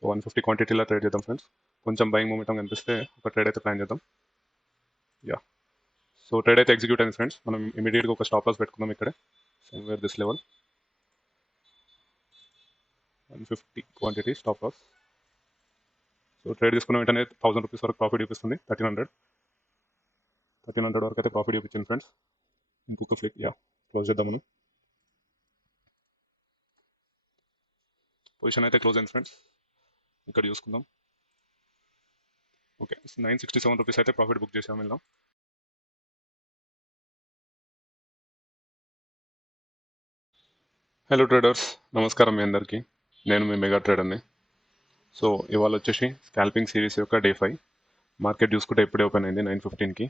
So 150 క్వాంటిటీలో trade చేద్దాం friends. కొంచెం బయింగ్ మూమెంటం కనిపిస్తే ఒక ట్రేడ్ అయితే ప్లాన్ చేద్దాం. యా, సో ట్రేడ్ అయితే ఎగ్జిక్యూట్ అయింది ఫ్రెండ్స్. మనం ఇమీడియట్గా ఒక స్టాప్ లాస్ పెట్టుకుందాం ఇక్కడే, somewhere this level. 150 quantity stop loss. So trade తీసుకున్న వెంటనే 1000 రూపీస్ వరకు ప్రాఫిట్ చూపిస్తుంది. 1300 వరకు అయితే ప్రాఫిట్ చూపించింది ఫ్రెండ్స్. ఇంకొక ఫ్లిక్, యా, క్లోజ్ చేద్దాం మనం. పొజిషన్ అయితే క్లోజ్ అయింది ఫ్రెండ్స్. ఇక్కడ చూసుకుందాం. ఓకే, 967 రూపీస్ అయితే ప్రాఫిట్ బుక్ చేసాము ఇలా. హలో ట్రేడర్స్, నమస్కారం మీ అందరికీ. నేను మీ మెగా ట్రేడర్ని. సో ఇవాళ వచ్చేసి స్కాల్పింగ్ సిరీస్ యొక్క డే 5. మార్కెట్ చూసుకుంటే ఇప్పుడే ఓపెన్ అయింది 9:15కి.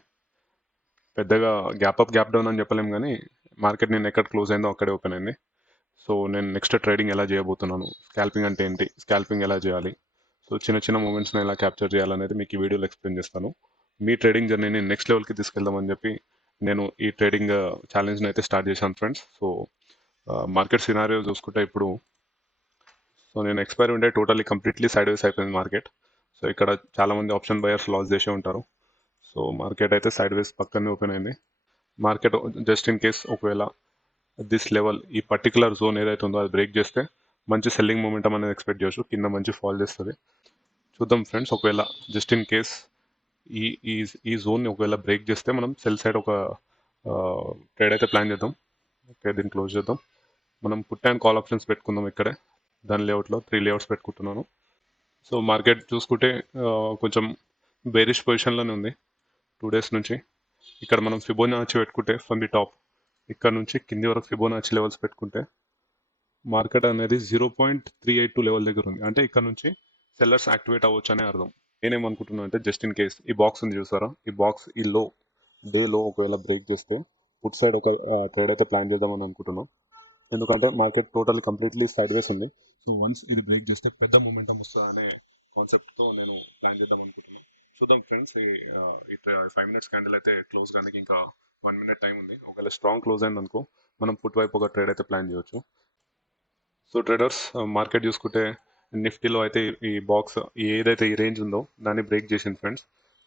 పెద్దగా గ్యాప్ అప్ గ్యాప్ డౌన్ అని చెప్పలేము, కానీ మార్కెట్ నేను ఎక్కడ క్లోజ్ అయిందో అక్కడే ఓపెన్ అయింది. సో నేను నెక్స్ట్ ట్రేడింగ్ ఎలా చేయబోతున్నాను, స్కాల్పింగ్ అంటే ఏంటి, స్కాల్పింగ్ ఎలా చేయాలి, సో చిన్న చిన్న మూమెంట్స్ని ఎలా క్యాప్చర్ చేయాలనేది మీకు ఈ వీడియోలో ఎక్స్ప్లెయిన్ చేస్తాను. మీ ట్రేడింగ్ జర్నీని నెక్స్ట్ లెవెల్కి తీసుకెళ్దామని చెప్పి నేను ఈ ట్రేడింగ్ ఛాలెంజ్ని అయితే స్టార్ట్ చేశాను ఫ్రెండ్స్. సో మార్కెట్ సినారియో చూసుకుంటే ఇప్పుడు, సో నేను ఎక్స్పైరీ ఉండే టోటల్లీ కంప్లీట్లీ సైడ్ వేస్ అయిపోయింది మార్కెట్. సో ఇక్కడ చాలామంది ఆప్షన్ బయర్స్ లాస్ చేసే ఉంటారు. సో మార్కెట్ అయితే సైడ్ వేస్ పక్కనే ఓపెన్ అయింది. మార్కెట్ జస్ట్ ఇన్ కేస్ ఒకవేళ దిస్ లెవెల్, ఈ పర్టికులర్ జోన్ ఏదైతే ఉందో అది బ్రేక్ చేస్తే మంచి సెల్లింగ్ మూమెంటం అనేది ఎక్స్పెక్ట్ చేయొచ్చు. కింద మంచి ఫాల్ చేస్తుంది. చూద్దాం ఫ్రెండ్స్, ఒకవేళ జస్ట్ ఇన్ కేస్ ఈ ఈ ఈ జోన్ని ఒకవేళ బ్రేక్ చేస్తే మనం సెల్ సైడ్ ఒక ట్రేడ్ అయితే ప్లాన్ చేద్దాం. ఓకే, దీన్ని క్లోజ్ చేద్దాం. మనం పుట్ అండ్ కాల్ ఆప్షన్స్ పెట్టుకుందాం ఇక్కడే. దాని లేఅవుట్లో 3 లేఅవుట్స్ పెట్టుకుంటున్నాను. సో మార్కెట్ చూసుకుంటే కొంచెం బేరిష్ పొజిషన్లోనే ఉంది 2 డేస్ నుంచి. ఇక్కడ మనం ఫిబోనాచి పెట్టుకుంటే ఫ్రమ్ ది టాప్ ఇక్కడ నుంచి కింది వరకు ఫిబోనాచి లెవెల్స్ పెట్టుకుంటే మార్కెట్ అనేది 0.382 లెవెల్ దగ్గర ఉంది. అంటే ఇక్కడ నుంచి సెల్లర్స్ యాక్టివేట్ అవ్వచ్చు అనే అర్థం. నేనేమనుకుంటున్నాను అంటే జస్ట్ ఇన్ కేస్ ఈ బాక్స్ ఉంది చూసారా, ఈ బాక్స్ ఈ లో డే లో ఒకవేళ బ్రేక్ చేస్తే పుట్ సైడ్ ఒక ట్రేడ్ అయితే ప్లాన్ చేద్దామని అనుకుంటున్నాం. ఎందుకంటే market total completely side ways ఉంది. సో వన్స్ ఇది బ్రేక్ చేస్తే పెద్ద మూమెంటం వస్తుంది అనే కాన్సెప్ట్తో నేను ప్లాన్ చేద్దాం అనుకుంటున్నాను. చూద్దాం ఫ్రెండ్స్, ఈ 5 మినిట్స్ క్యాండిల్ అయితే క్లోజ్ కానీ ఇంకా 1 మినిట్ టైం ఉంది. ఒకవేళ స్ట్రాంగ్ క్లోజ్ అయింది అనుకో, మనం పుట్ వైపు ఒక ట్రేడ్ అయితే ప్లాన్ చేయొచ్చు. సో ట్రేడర్స్, మార్కెట్ చూసుకుంటే నిఫ్టీలో అయితే ఈ బాక్స్ ఏదైతే ఈ రేంజ్ ఉందో దాన్ని బ్రేక్ చేసింది ఫ్రెండ్స్.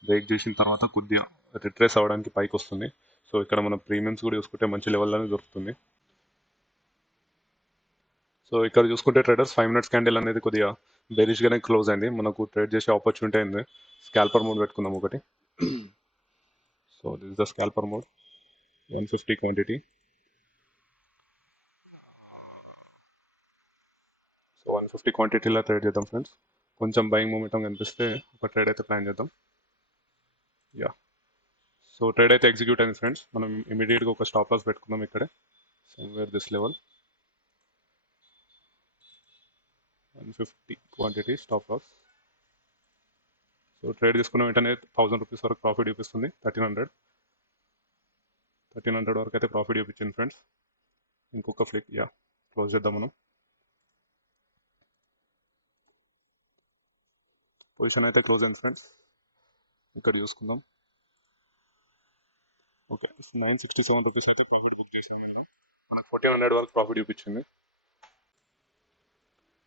బ్రేక్ చేసిన తర్వాత కొద్దిగా రిట్రేస్ అవ్వడానికి పైకి వస్తుంది. సో ఇక్కడ మన ప్రీమియమ్స్ కూడా చూసుకుంటే మంచి లెవెల్లోనే దొరుకుతుంది. సో ఇక్కడ చూసుకుంటే ట్రేడర్స్ 5 మినిట్స్ క్యాండిల్ అనేది కొద్దిగా బేరిష్గానే క్లోజ్ అయింది. మనకు ట్రేడ్ చేసే ఆపర్చునిటీ అయింది. స్కాల్పర్ మోడ్ పెట్టుకుందాం ఒకటి. So this is the స్కాల్పర్ mode, 150 quantity. So 150 క్వాంటిటీలో ట్రేడ్ చేద్దాం ఫ్రెండ్స్. కొంచెం బయింగ్ మూమెంటం కనిపిస్తే ఒక ట్రేడ్ అయితే ప్లాన్ చేద్దాం. యా, సో ట్రేడ్ అయితే ఎగ్జిక్యూట్ అయింది ఫ్రెండ్స్. మనం ఇమీడియట్గా ఒక స్టాప్ లాస్ పెట్టుకుందాం ఇక్కడే, somewhere this level. 150 quantity stop loss. So trade తీసుకున్న వెంటనే 1000 రూపీస్ వరకు ప్రాఫిట్ చూపిస్తుంది. 1300 వరకు అయితే ప్రాఫిట్ చూపించింది ఫ్రెండ్స్. ఇంకొక ఫ్లిక్, యా, క్లోజ్ చేద్దాం మనం. పొజిషన్ అయితే క్లోజ్ అయింది ఫ్రెండ్స్. ఇక్కడ చూసుకుందాం. ఓకే, 967 రూపీస్ అయితే ప్రాఫిట్ బుక్ చేసాము. మనకు 1400 వరకు ప్రాఫిట్ చూపించింది.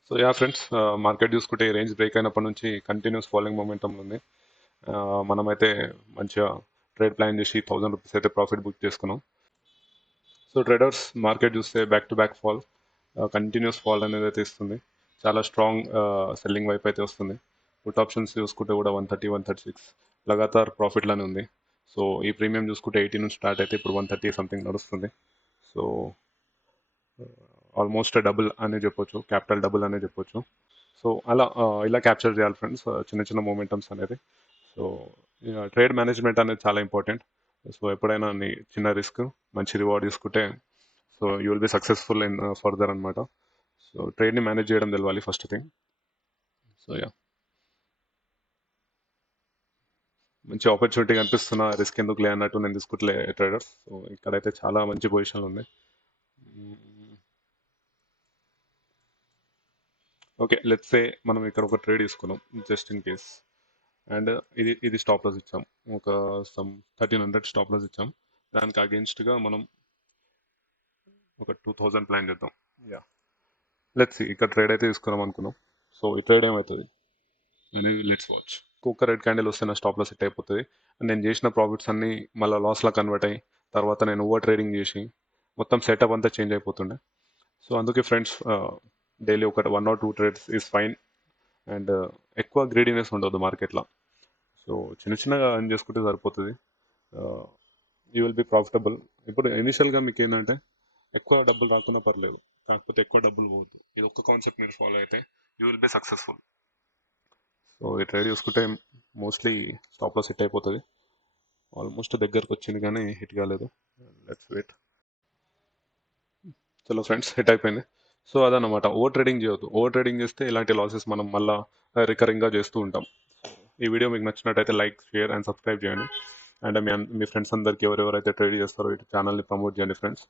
సో యా ఫ్రెండ్స్, మార్కెట్ చూసుకుంటే రేంజ్ బ్రేక్ అయినప్పటి నుంచి కంటిన్యూస్ ఫాలోయింగ్ మూమెంటం ఉంది. మనమైతే మంచిగా ట్రేడ్ ప్లాన్ చేసి 1000 రూపీస్ అయితే ప్రాఫిట్ బుక్ చేసుకున్నాం. సో ట్రేడర్స్, మార్కెట్ చూస్తే back to back fall, continuous fall అనేది అయితే ఇస్తుంది. చాలా స్ట్రాంగ్ సెల్లింగ్ వైపు అయితే వస్తుంది. పుట్ ఆప్షన్స్ చూసుకుంటే కూడా 130, 136 లగాతార్ ప్రాఫిట్లోనే ఉంది. సో ఈ ప్రీమియం చూసుకుంటే 80 నుంచి స్టార్ట్ అయితే ఇప్పుడు 130 సంథింగ్ నడుస్తుంది. సో ఆల్మోస్ట్ డబుల్ అనే చెప్పొచ్చు, క్యాపిటల్ డబుల్ అనే చెప్పొచ్చు. సో అలా ఇలా క్యాప్చర్ చేయాలి ఫ్రెండ్స్ చిన్న చిన్న మూమెంటమ్స్ అనేది. సో ట్రేడ్ మేనేజ్మెంట్ అనేది చాలా ఇంపార్టెంట్. సో ఎప్పుడైనా చిన్న రిస్క్ మంచి రివార్డ్ తీసుకుంటే so you will be successful in further అనమాట. సో ట్రేడ్ని మేనేజ్ చేయడం తెలవాలి ఫస్ట్ థింగ్. సో యా, మంచి ఆపర్చునిటీ కనిపిస్తున్న రిస్క్ ఎందుకు లే అన్నట్టు నేను తీసుకుంటలే ట్రేడర్స్. సో ఇక్కడైతే చాలా మంచి పొజిషన్లు ఉన్నాయి. ఓకే, లెట్స్ సే మనం ఇక్కడ ఒక ట్రేడ్ తీసుకున్నాం జస్ట్ ఇన్ కేస్, అండ్ ఇది స్టాప్ లాస్ ఇచ్చాం. ఒక సమ్ 1300 స్టాప్ లాస్ ఇచ్చాం. దానికి అగేన్స్ట్గా మనం ఒక 2000 ప్లాన్ చేద్దాం. యా, లెట్స్ ఇక్కడ ట్రేడ్ అయితే తీసుకున్నాం అనుకున్నాం. సో ఈ ట్రేడ్ ఏమవుతుంది అనేది లెట్స్ వాచ్. ఒక్క రెడ్ క్యాండిల్ వస్తే నా స్టాప్లో సెట్ అయిపోతుంది. నేను చేసిన ప్రాఫిట్స్ అన్నీ మళ్ళీ లాస్లా కన్వర్ట్ అయ్యి తర్వాత నేను ఓవర్ ట్రేడింగ్ చేసి మొత్తం సెటప్ అంతా చేంజ్ అయిపోతుండే. సో అందుకే ఫ్రెండ్స్, డైలీ ఒక 1 or 2 trades is fine. And ఎక్కువ గ్రీడీనెస్ ఉండదు మార్కెట్లో. సో చిన్న చిన్నగా ఎర్న్ చేసుకుంటే సరిపోతుంది. You will B profitable. ఇప్పుడు ఇనిషియల్గా మీకు ఏంటంటే ఎక్కువ డబ్బులు రాకున్నా పర్లేదు, కాకపోతే ఎక్కువ డబ్బులు పోవద్దు. ఇది ఒక్క కాన్సెప్ట్ మీరు ఫాలో అయితే you will be successful. So ఈ ట్రేడ్ చూసుకుంటే మోస్ట్లీ స్టాప్లో సెట్ అయిపోతుంది. ఆల్మోస్ట్ దగ్గరకు వచ్చింది కానీ హిట్ కాలేదు. Let's wait. చలో ఫ్రెండ్స్, హిట్ అయిపోయింది. సో అదనమాట, ఓవర్ ట్రేడింగ్ చేయొద్దు. ఓవర్ ట్రేడింగ్ చేస్తే ఇలాంటి లాసెస్ మనం మళ్ళీ రికరింగ్గా చేస్తూ ఉంటాం. ఈ వీడియో మీకు నచ్చినట్టయితే లైక్, షేర్ అండ్ సబ్స్క్రైబ్ చేయండి. అండ్ మీ ఫ్రెండ్స్ అందరికీ ఎవరెవరైతే ట్రేడ్ చేస్తారో ఈ ఛానల్ని ప్రమోట్ చేయండి ఫ్రెండ్స్.